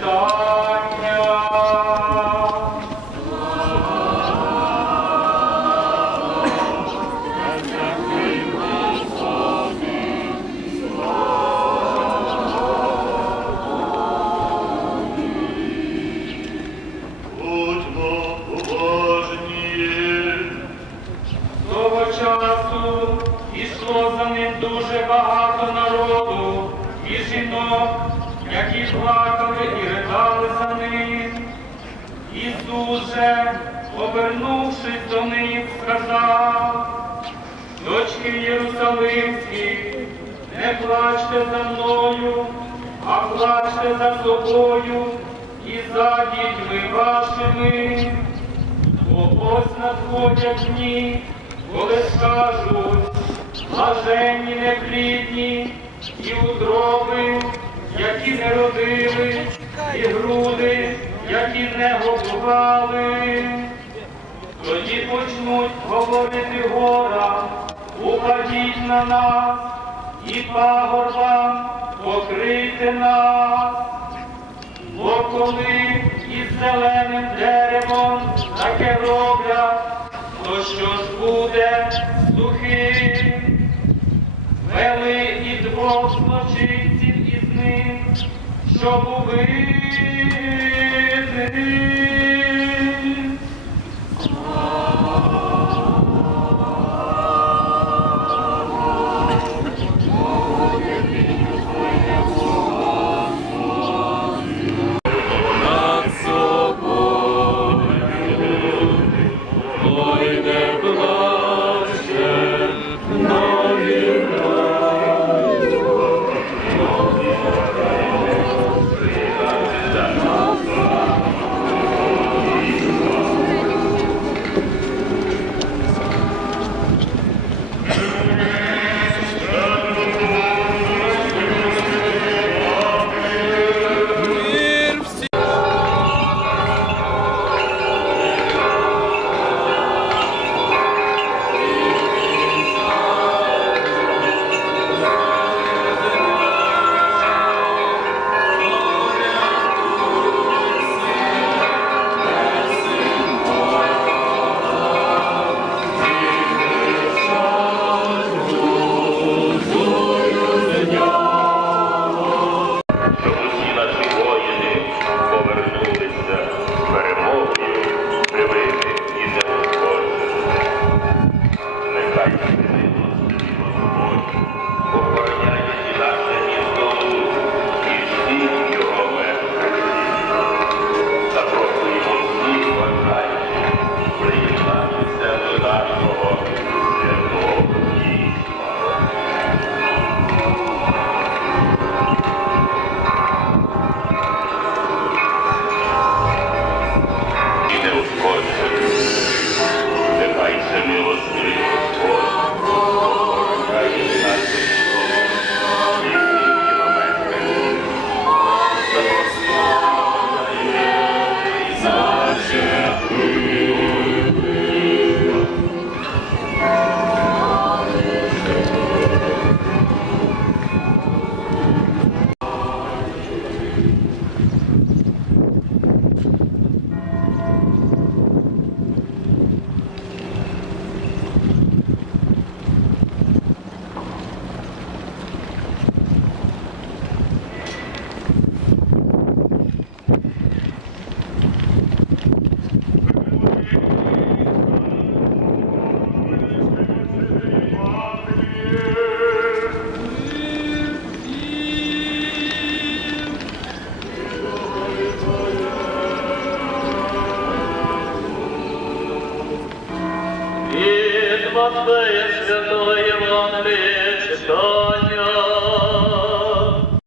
читання. Будьмо уважні. Того часу ішло за ним дуже багато народу і жінок, які плакали Ісус же, обернувшись до них, сказав, дочки Єрусалимські, не плачте за мною, а плачте за собою і за дітьми вашими. Бо ось надходять дні, коли скажуть, блаженні неплідні, і утроби, які не родили, і груди, які не годували. Тоді почнуть говорити гора, упадіть на нас, і пагорба покрийте нас. Бо коли із зеленим деревом таке роблять, то що ж буде сухим? Вели і двох злочинців із ним, щоб убити. Матфея Святого Євангелія читає.